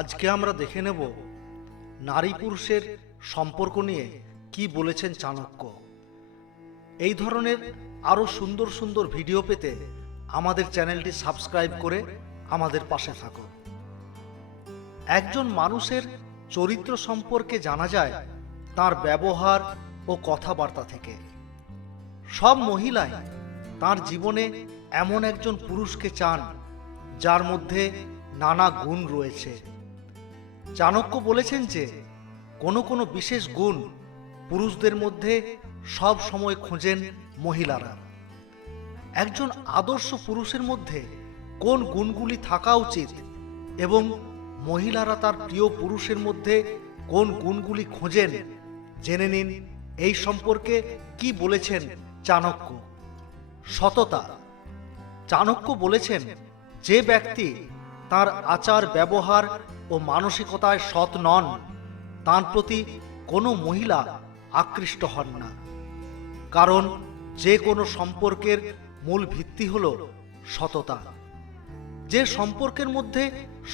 আজকে আমরা দেখে নেব নারী পুরুষের সম্পর্ক নিয়ে কি বলেছেন চাণক্য। এই ধরনের আরো সুন্দর সুন্দর ভিডিও পেতে আমাদের চ্যানেলটি সাবস্ক্রাইব করে আমাদের পাশে থাকুন। একজন মানুষের চরিত্র সম্পর্কে জানা যায় তার ব্যবহার ও কথাবার্তা থেকে। সব মহিলাই তার জীবনে এমন একজন পুরুষকে চান যার মধ্যে নানা গুণ রয়েছে। চাণক্য বলেছেন যে কোনো কোনো বিশেষ গুণ পুরুষদের মধ্যে সব সময় খোঁজেন মহিলারা। একজন আদর্শ পুরুষের মধ্যে কোন গুণগুলি থাকা উচিত এবং মহিলারা তার প্রিয় পুরুষের মধ্যে কোন গুণগুলি খোঁজেন জেনে নিন এই সম্পর্কে কি বলেছেন চাণক্য। সততা। চাণক্য বলেছেন যে ব্যক্তি তার আচার ব্যবহার ও মানসিকতায় সৎ নন তার প্রতি কোনো মহিলা আকৃষ্ট হন না। কারণ যে কোনো সম্পর্কের মূল ভিত্তি হল সততা। যে সম্পর্কের মধ্যে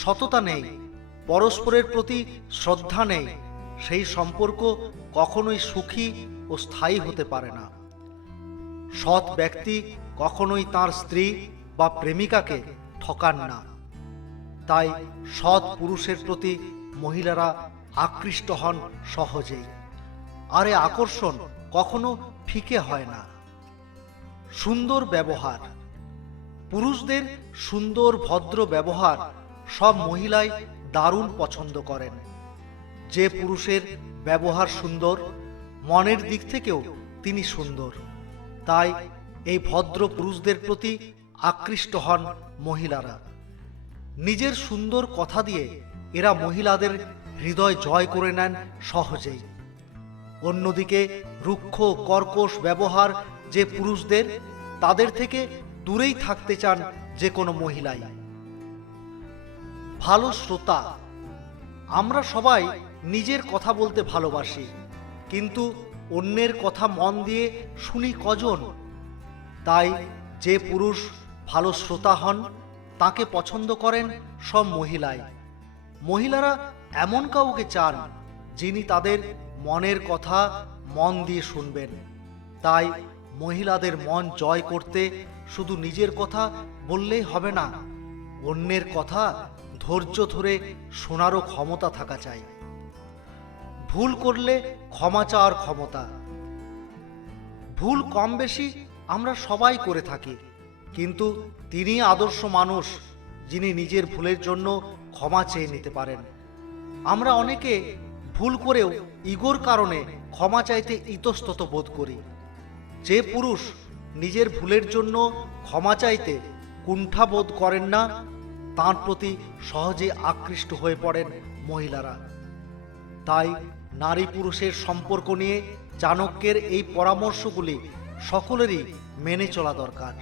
সততা নেই, পরস্পরের প্রতি শ্রদ্ধা নেই, সেই সম্পর্ক কখনোই সুখী ও স্থায়ী হতে পারে না। সৎ ব্যক্তি কখনোই তার স্ত্রী বা প্রেমিকাকে ঠকান না। তাই সৎ পুরুষের প্রতি মহিলারা আকৃষ্ট হন সহজেই, আর এ আকর্ষণ কখনো ফিকে হয় না। সুন্দর ব্যবহার। পুরুষদের সুন্দর ভদ্র ব্যবহার সব মহিলাই দারুণ পছন্দ করেন। যে পুরুষের ব্যবহার সুন্দর, মনের দিক থেকেও তিনি সুন্দর। তাই এই ভদ্র পুরুষদের প্রতি আকৃষ্ট হন মহিলারা। নিজের সুন্দর কথা দিয়ে এরা মহিলাদের হৃদয় জয় করে নেন সহজেই। অন্যদিকে রুক্ষ কর্কশ ব্যবহার যে পুরুষদের, তাদের থেকে দূরেই থাকতে চান যে কোনো মহিলাই। ভালো শ্রোতা। আমরা সবাই নিজের কথা বলতে ভালোবাসি, কিন্তু অন্যের কথা মন দিয়ে শুনি কজন? তাই যে পুরুষ ভালো শ্রোতা হন তাকে পছন্দ করেন সব মহিলাই। মহিলারা এমন কাউকে চান যিনি তাদের মনের কথা মন দিয়ে শুনবেন। তাই মহিলাদের মন জয় করতে শুধু নিজের কথা বললেই হবে না, অন্যের কথা ধৈর্য ধরে শোনারও ক্ষমতা থাকা চাই। ভুল করলে ক্ষমা চাওয়ার ক্ষমতা। ভুল কম বেশি আমরা সবাই করে থাকি, কিন্তু তিনি আদর্শ মানুষ যিনি নিজের ভুলের জন্য ক্ষমা চেয়ে নিতে পারেন। আমরা অনেকে ভুল করেও ইগোর কারণে ক্ষমা চাইতে ইতস্তত বোধ করি। যে পুরুষ নিজের ভুলের জন্য ক্ষমা চাইতে কুণ্ঠা বোধ করেন না, তার প্রতি সহজে আকৃষ্ট হয়ে পড়েন মহিলারা। তাই নারী পুরুষের সম্পর্ক নিয়ে চাণক্যের এই পরামর্শগুলি সকলেরই মেনে চলা দরকার।